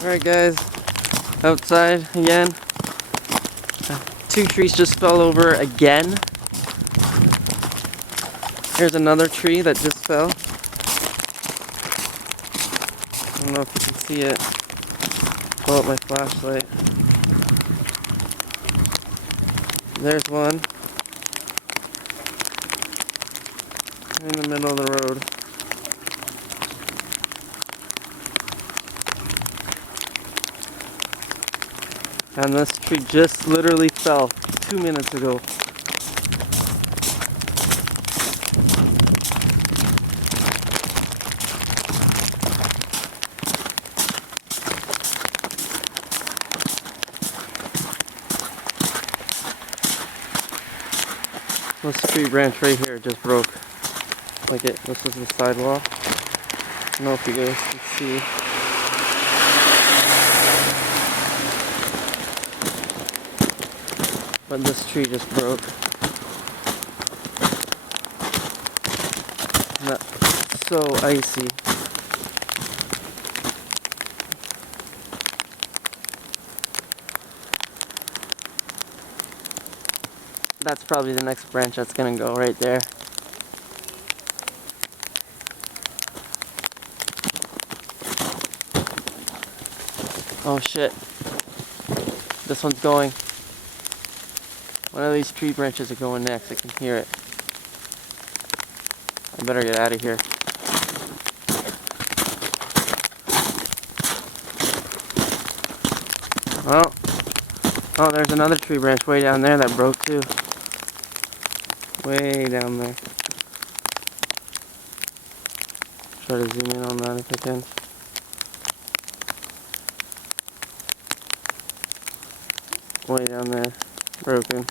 Alright guys, outside again. Two trees just fell over again. Here's another tree that just fell. I don't know if you can see it. Pull up my flashlight. There's one. In the middle of the road. And this tree just literally fell 2 minutes ago. This tree branch right here just broke. Like this is the sidewalk. I don't know if you guys can see. But this tree just broke. And that's so icy. That's probably the next branch that's gonna go right there. Oh shit. This one's going. One of these tree branches are going next. I can hear it. I better get out of here. Oh, there's another tree branch way down there that broke too. Way down there. Try to zoom in on that if I can. Way down there. Broken.